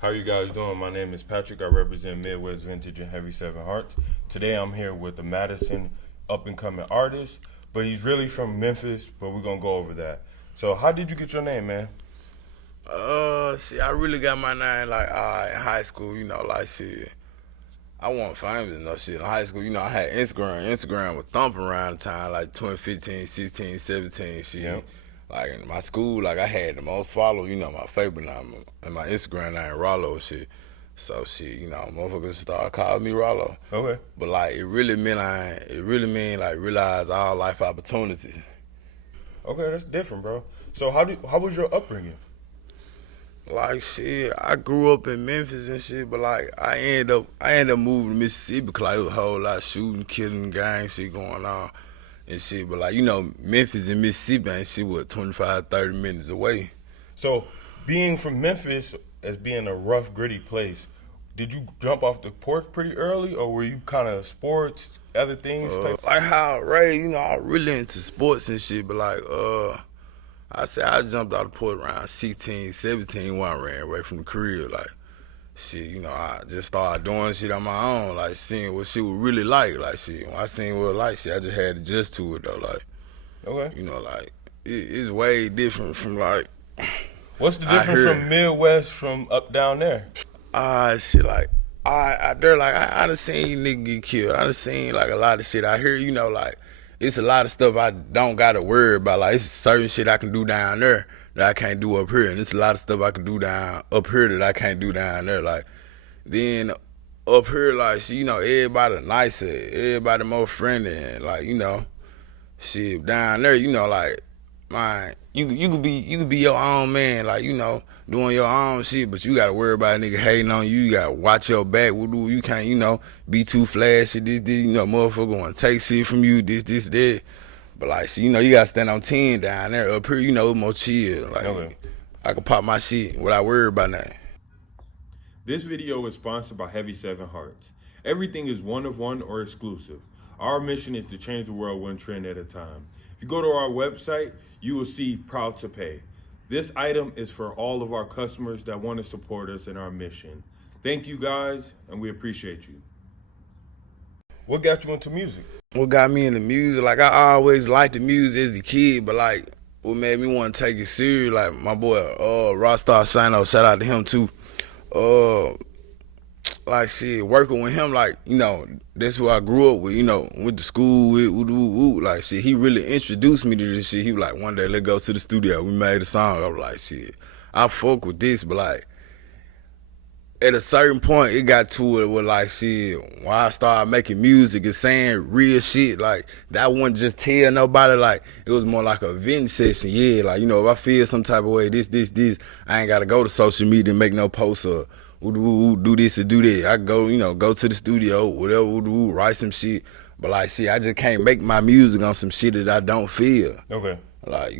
How you guys doing? My name is Patrick. I represent Midwest Vintage and Heavy Seven Hearts. Today I'm here with a Madison up-and-coming artist, but he's really from Memphis, but we're going to go over that. So how did you get your name, man? I really got my name in high school, shit. I wasn't famous and no shit. In high school, I had Instagram. Instagram was thumping around the time, like 2015, 16, 17, shit. Yep. Like in my school, like I had the most followers, my favorite name, and my Instagram name, Ralo, shit. So shit, motherfuckers started calling me Ralo. Okay. But like it really mean like realize all life opportunities. Okay, that's different, bro. So how was your upbringing? Like shit, I grew up in Memphis and shit, but like I ended up moving to Mississippi because like, it was a whole lot of shooting, killing, gang shit going on and shit. But like Memphis and Mississippi ain't shit what 25, 30 minutes away. So being from Memphis as being a rough, gritty place, did you jump off the porch pretty early, or were you kind of sports, other things? Like how I raised, I really into sports and shit, but like I say I jumped out the porch around 16, 17 when I ran away from the crib. Like, shit, I just started doing shit on my own, like seeing what shit was really like. Like, shit, when I seen what it like, shit, I just had to adjust to it, though. Like, Okay. Like, it's way different from, like, What's the difference from Midwest from up down there? Shit, like, I done seen niggas get killed. I done seen, like, a lot of shit. I hear, like, it's a lot of stuff I don't gotta worry about. Like, it's certain shit I can do down there that I can't do up here, and it's a lot of stuff I can do down up here that I can't do down there. Like, then up here, like, shit, everybody nicer, everybody more friendly, and like, shit down there, like, man, you could be your own man, like, doing your own shit, but you gotta worry about a nigga hating on you. You gotta watch your back. You can't, be too flashy. This, motherfucker wanna take shit from you. This, that. But like, shit, you gotta stand on 10 down there. Up here, more chill. Like, Okay. I can pop my shit without worry about nothing. This video is sponsored by Heavy Seven Hearts. Everything is one of one or exclusive. Our mission is to change the world one trend at a time. If you go to our website, you will see Proud to Pay. This item is for all of our customers that want to support us in our mission. Thank you guys, and we appreciate you. What got you into music? What got me into music? Like, I always liked the music as a kid, but like, what made me want to take it serious, like my boy Rostar Shino, shout out to him too. Like shit, working with him, like, that's who I grew up with, went to school with, like shit, he really introduced me to this shit. He was like, one day, let's go to the studio. We made a song. I was like, shit, I fuck with this, but like, at a certain point, it got to it where like, shit, when I started making music and saying real shit, like, that wasn't just tell nobody, like, it was more like a vent session, yeah, like, if I feel some type of way, this, I ain't gotta go to social media and make no posts or do this or do that. I go to the studio, whatever, write some shit. But like, shit, I just can't make my music on some shit that I don't feel. Okay. Like,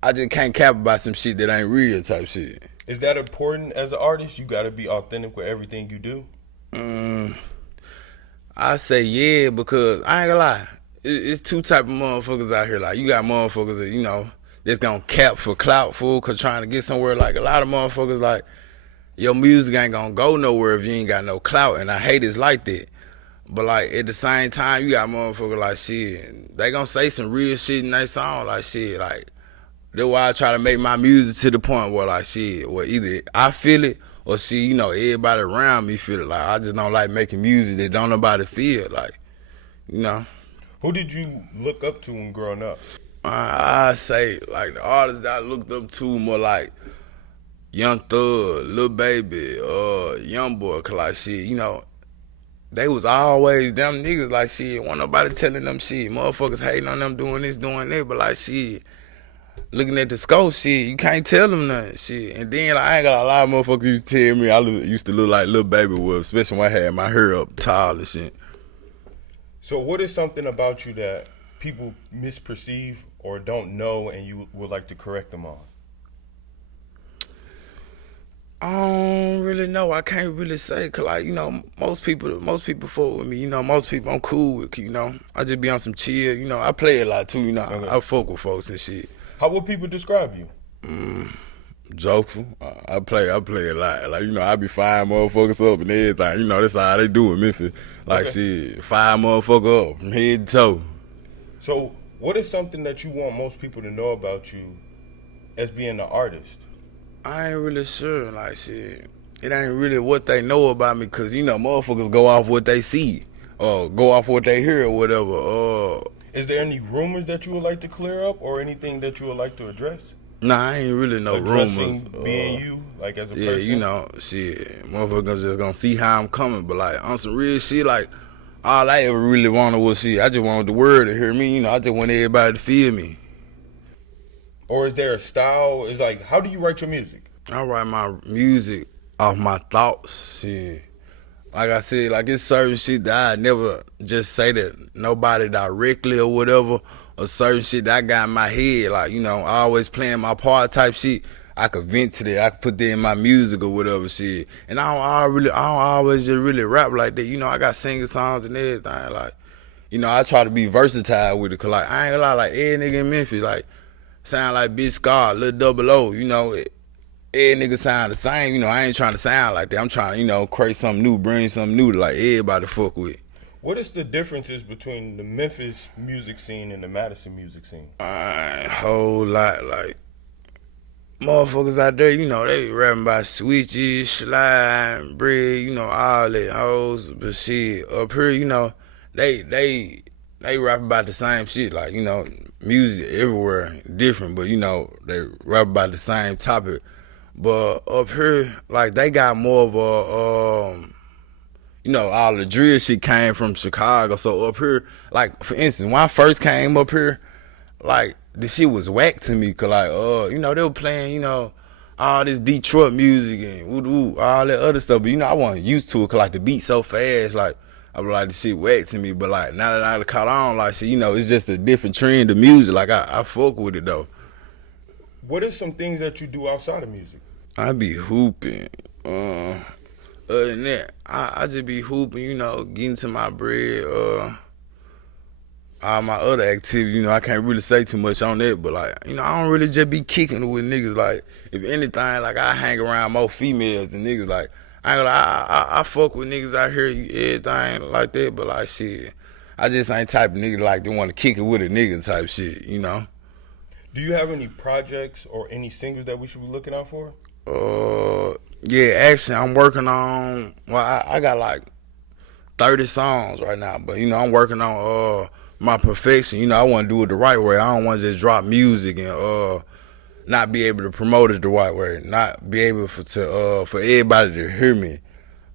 I just can't cap about some shit that ain't real type shit. Is that important as an artist? You gotta be authentic with everything you do? I say yeah, because I ain't gonna lie. It's two type of motherfuckers out here. Like, you got motherfuckers that, that's gonna cap for clout, fool, cause trying to get somewhere. Like, a lot of motherfuckers, like, your music ain't gonna go nowhere if you ain't got no clout, and I hate it's like that. But like, at the same time, you got motherfuckers like, shit, they gonna say some real shit in their song, like, shit, like, that's why I try to make my music to the point where like, shit, well, either I feel it or shit, everybody around me feel it. Like, I just don't like making music that don't nobody feel, like, Who did you look up to when growing up? I say, like, the artists that I looked up to more like Young Thug, Lil Baby, Young Boy, cause like shit, they was always them niggas like shit. Wasn't nobody telling them shit. Motherfuckers hating on them doing this, doing that, but like shit, looking at the scope, shit, you can't tell them nothing, shit. And then like, I ain't got a lot of motherfuckers used to tell me I used to look like Lil Baby was, especially when I had my hair up tall and shit. So what is something about you that people misperceive or don't know and you would like to correct them on? I don't really know. I can't really say, cause like, most people fuck with me. Most people I'm cool with. I just be on some chill. I play a lot too. Okay. I fuck with folks and shit. How would people describe you? Jokeful. I play a lot. Like, you know, I be firing motherfuckers up and everything. You know, that's how they do in Memphis. Like, Okay. shit, fire motherfucker up from head to toe. So, what is something that you want most people to know about you as being an artist? I ain't really sure. Like, shit, it ain't really what they know about me, cause you know, motherfuckers go off what they see or go off what they hear or whatever. Is there any rumors that you would like to clear up or anything that you would like to address? Nah, I ain't really no rumors. Addressing being you, like as a Yeah, person? you know, shit, motherfuckers just gonna see how I'm coming. But like on some real shit, like all I ever really wanted was shit. I just wanted the world to hear me. You know, I just want everybody to feel me. Or is there a style? Is like, how do you write your music? I write my music off my thoughts. Shit. Like I said, like it's certain shit that I never just say to nobody directly or whatever, or certain shit that I got in my head. Like, you know, I always playing my part type shit. I could vent to that. I could put that in my music or whatever shit. And I don't always just really rap like that. You know, I got singing songs and everything. Like, you know, I try to be versatile with it. Cause like I ain't gonna lie, like every nigga in Memphis, like sound like Big Scar, Lil Double O. You know, every nigga sound the same. You know, I ain't trying to sound like that. I'm trying to, you know, create something new, bring something new to like everybody fuck with. What is the differences between the Memphis music scene and the Madison music scene? A whole lot, like motherfuckers out there, you know, they rapping about switches, slime, bread, you know, all that hoes. But shit, up here, you know, they rap about the same shit. Like, you know, music everywhere different, but you know, they rap about the same topic. But up here, like they got more of a you know, all the drill shit came from Chicago. So up here, like for instance, when I first came up here, like the shit was whack to me, cause like you know, they were playing, you know, all this Detroit music and woo all that other stuff. But you know, I wasn't used to it, cause like the beat so fast, like I was like the shit whack to me. But like now that I caught on, like shit, you know, it's just a different trend of music. Like I fuck with it though. What are some things that you do outside of music? I be hooping. Other than that, I just be hooping, you know, getting to my bread, all my other activities, you know, I can't really say too much on that, but like, you know, I don't really just be kicking with niggas. Like, if anything, like I hang around more females than niggas. Like, I ain't gonna lie, I fuck with niggas out here, everything like that, but like shit, I just ain't type of nigga like they want to kick it with a nigga type shit, you know. Do you have any projects or any singles that we should be looking out for? Yeah, actually, I'm working on. Well, I got like 30 songs right now, but you know, I'm working on my perfection. You know, I want to do it the right way. I don't want to just drop music and not be able to promote it the right way. Not be able for everybody to hear me.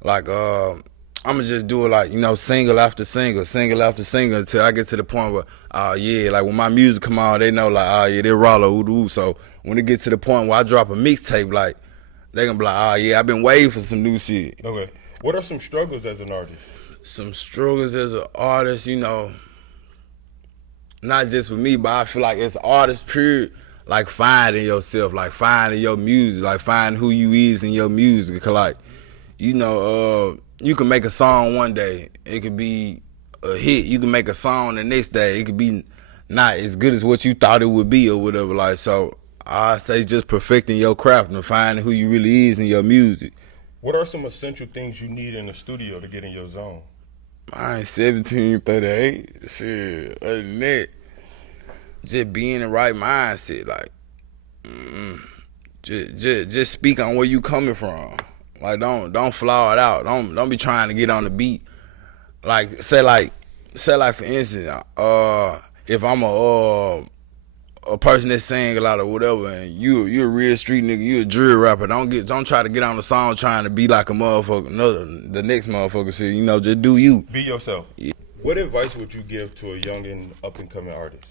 Like I'm gonna just do it like, you know, single after single, single after single until I get to the point where, oh yeah, like when my music come on, they know like, oh yeah, they're Ralo, ooh. So when it gets to the point where I drop a mixtape, like they gonna be like, oh yeah, I've been waiting for some new shit. Okay. What are some struggles as an artist? Some struggles as an artist, you know, not just with me, but I feel like as an artist, period, like finding yourself, like finding your music, like finding who you is in your music. Cause like, you know, you can make a song one day, it could be a hit. You can make a song the next day, it could be not as good as what you thought it would be or whatever. Like, so I say just perfecting your craft and finding who you really is in your music. What are some essential things you need in the studio to get in your zone? I ain't 1738. Shit, other than that, just be in the right mindset. Like, just speak on where you coming from. Like, don't flaw it out. Don't be trying to get on the beat. Like, say like for instance, if I'm a person that sing a lot or whatever, and you a real street nigga, you a drill rapper. Don't try to get on the song trying to be like a motherfucker, the next motherfucker shit. You know, just do you. Be yourself. Yeah. What advice would you give to a young and up and coming artist?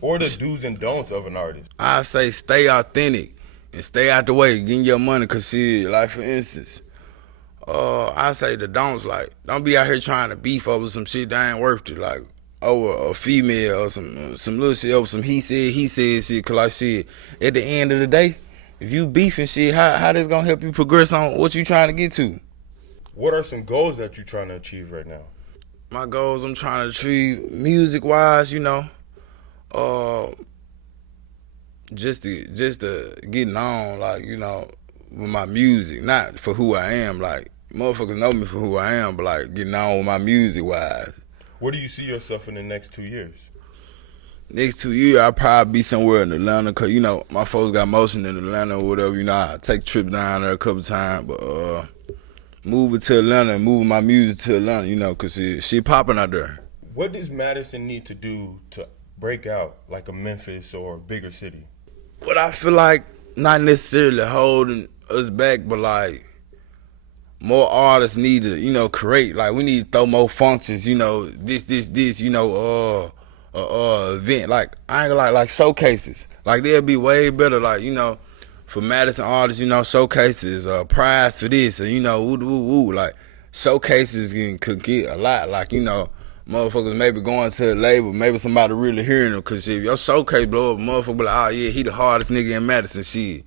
Or the do's and don'ts of an artist? I say stay authentic and stay out the way, getting your money. Cause shit, like for instance, I say the don'ts, like don't be out here trying to beef over some shit that ain't worth it. Like over a female or some little shit over some he said shit. Cause like shit, at the end of the day, if you beefing shit, how this gonna help you progress on what you trying to get to? What are some goals that you're trying to achieve right now? My goals I'm trying to achieve music wise, you know, just to getting on, like, you know, with my music, not for who I am. Like, motherfuckers know me for who I am, but like getting on with my music wise. Where do you see yourself in the next 2 years? Next 2 years, I'll probably be somewhere in Atlanta, cause you know my folks got motion in Atlanta or whatever. You know, I take trips down there a couple times, but moving to Atlanta and moving my music to Atlanta, you know, cause she popping out there. What does Madison need to do to break out like a Memphis or a bigger city? But I feel like not necessarily holding us back, but like more artists need to, you know, create. Like we need to throw more functions, you know, this, you know, event. Like I ain't gonna like showcases. Like they'll be way better, like, you know, for Madison artists, you know, showcases, prize for this, and you know, woo. Like showcases could get a lot. Like, you know, motherfuckers maybe going to a label, maybe somebody really hearing them. Cause if your showcase blow up, motherfucker be like, oh yeah, he the hardest nigga in Madison. Shit.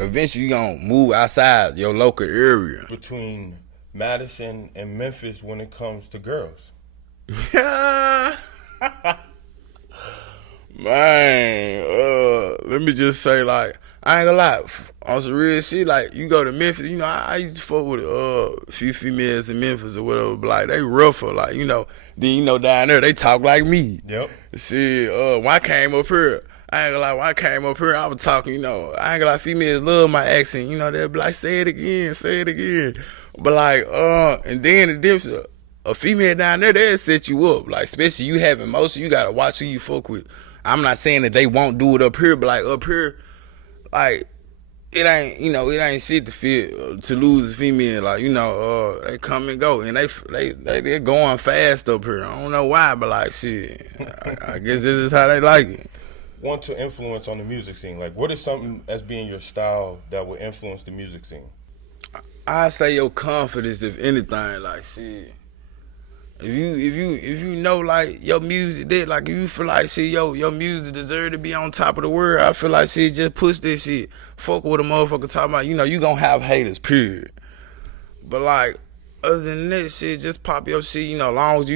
Eventually you gonna move outside your local area. Between Madison and Memphis when it comes to girls? Man, let me just say, like, I ain't gonna lie, on some real shit, like, you go to Memphis, you know, I used to fuck with a few females in Memphis or whatever, but like, they rougher, like, you know, then, you know, down there, they talk like me. Yep. Shit, when I came up here, I ain't gonna lie, when I came up here, I was talking, you know, I ain't gonna lie, females love my accent, you know, they'll be like, say it again. But like, and then the difference, a female down there, they'll set you up, like, especially you having motion, you gotta watch who you fuck with. I'm not saying that they won't do it up here, but like, up here, like, it ain't, you know, it ain't shit to feel, to lose a female, like, you know, they come and go, and they're going fast up here. I don't know why, but like, shit, I guess this is how they like it. Want to influence on the music scene? Like, what is something as being your style that will influence the music scene? I say your confidence, if anything, like shit. If you know like your music, that like if you feel like shit, your music deserve to be on top of the world, I feel like shit, just push this shit. Fuck what a motherfucker talking about. You know, you gonna have haters, period. But like, other than that shit, just pop your shit. You know, as long as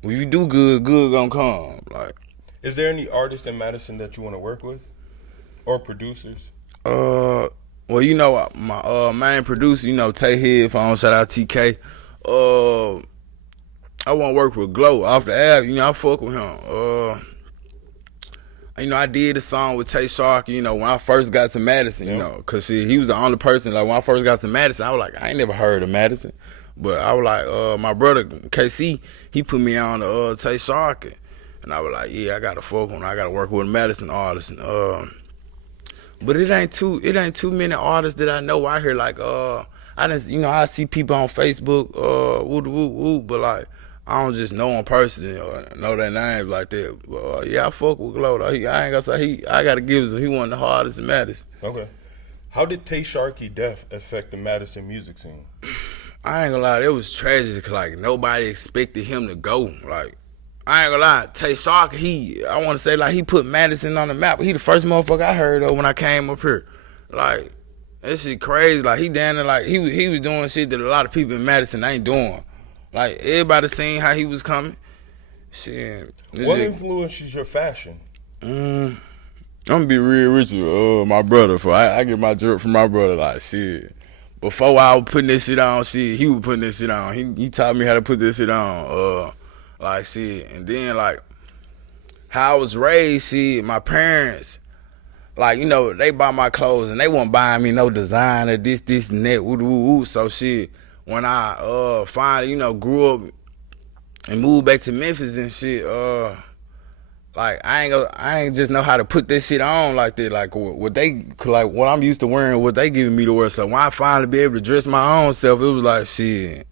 when you do good gonna come. Like. Is there any artists in Madison that you want to work with, or producers? Well, you know, my main producer, you know, Tay Headphones, shout out TK. I want to work with Glow off the app. You know, I fuck with him. You know, I did a song with Tay Shark, you know, when I first got to Madison, you know, because he was the only person, like, when I first got to Madison, I was like, I ain't never heard of Madison. But I was like, my brother, KC, he put me on the Tay Shark. And I was like, yeah, I gotta fuck on. I gotta work with a Madison artist. But it ain't too many artists that I know out here. Like, I see people on Facebook, but like, I don't just know in person or know their names like that. But yeah, I fuck with Glow though. I ain't gonna say I gotta give him. He one of the hardest in Madison. Okay. How did Tay Sharkey death affect the Madison music scene? I ain't gonna lie, it was tragic. Like nobody expected him to go. Like. I ain't gonna lie, Tay Shark, I wanna say like he put Madison on the map. He the first motherfucker I heard of when I came up here. Like, that shit crazy. Like he down there, like he was doing shit that a lot of people in Madison ain't doing. Like everybody seen how he was coming. Shit. What influences your fashion? I'm gonna be real with you, my brother. I get my drip from my brother, like shit. Before I was putting this shit on, shit, he was putting this shit on. He taught me how to put this shit on. Like, shit, and then, like, how I was raised, shit, my parents, like, you know, they bought my clothes, and they wasn't buying me no designer, this, and that, so, shit, when I, finally, you know, grew up and moved back to Memphis and shit, like, I ain't just know how to put this shit on like that, like, what I'm used to wearing, what they giving me to wear, so when I finally be able to dress my own self, it was like, shit.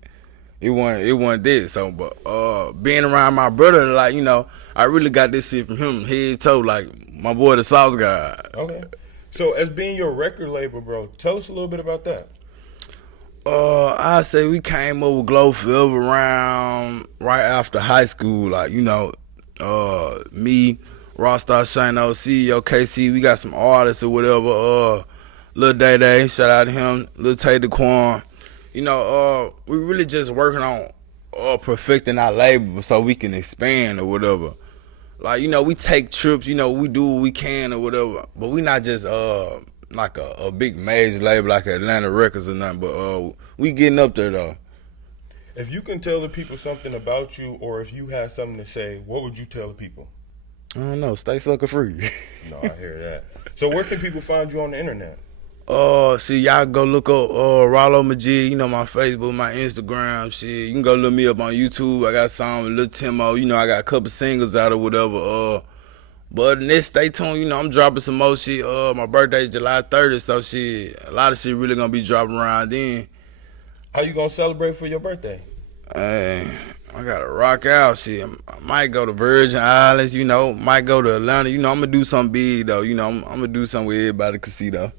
It wasn't this. So, but being around my brother, like, you know, I really got this shit from him, head to toe, like my boy the Sauce guy. Okay. So, as being your record label, bro, tell us a little bit about that. I say we came up with Glow Forever around right after high school, like, you know, me, Rockstar Shino, CEO KC, we got some artists or whatever. Lil Day Day, shout out to him, Lil Tay Daquan. You know, we really just working on perfecting our label so we can expand or whatever. like, you know, we take trips, you know, we do what we can or whatever, but we not just like a big major label like Atlanta Records or nothing, but we getting up there though. If you can tell the people something about you, or if you had something to say, what would you tell the people? I don't know, stay sucker free. No, I hear that. So where can people find you on the internet? See, y'all go look up Ralo Majid, you know, my Facebook, my Instagram, shit. You can go look me up on YouTube. I got a song with Lil Timo, you know, I got a couple singles out or whatever. But other than this, stay tuned, you know, I'm dropping some more shit. My birthday's July 30th, so shit, a lot of shit really gonna be dropping around then. How you gonna celebrate for your birthday? Hey, I gotta rock out, shit. I might go to Virgin Islands, you know, might go to Atlanta, you know, I'm gonna do something big though, you know, I'm gonna do something where everybody can see though.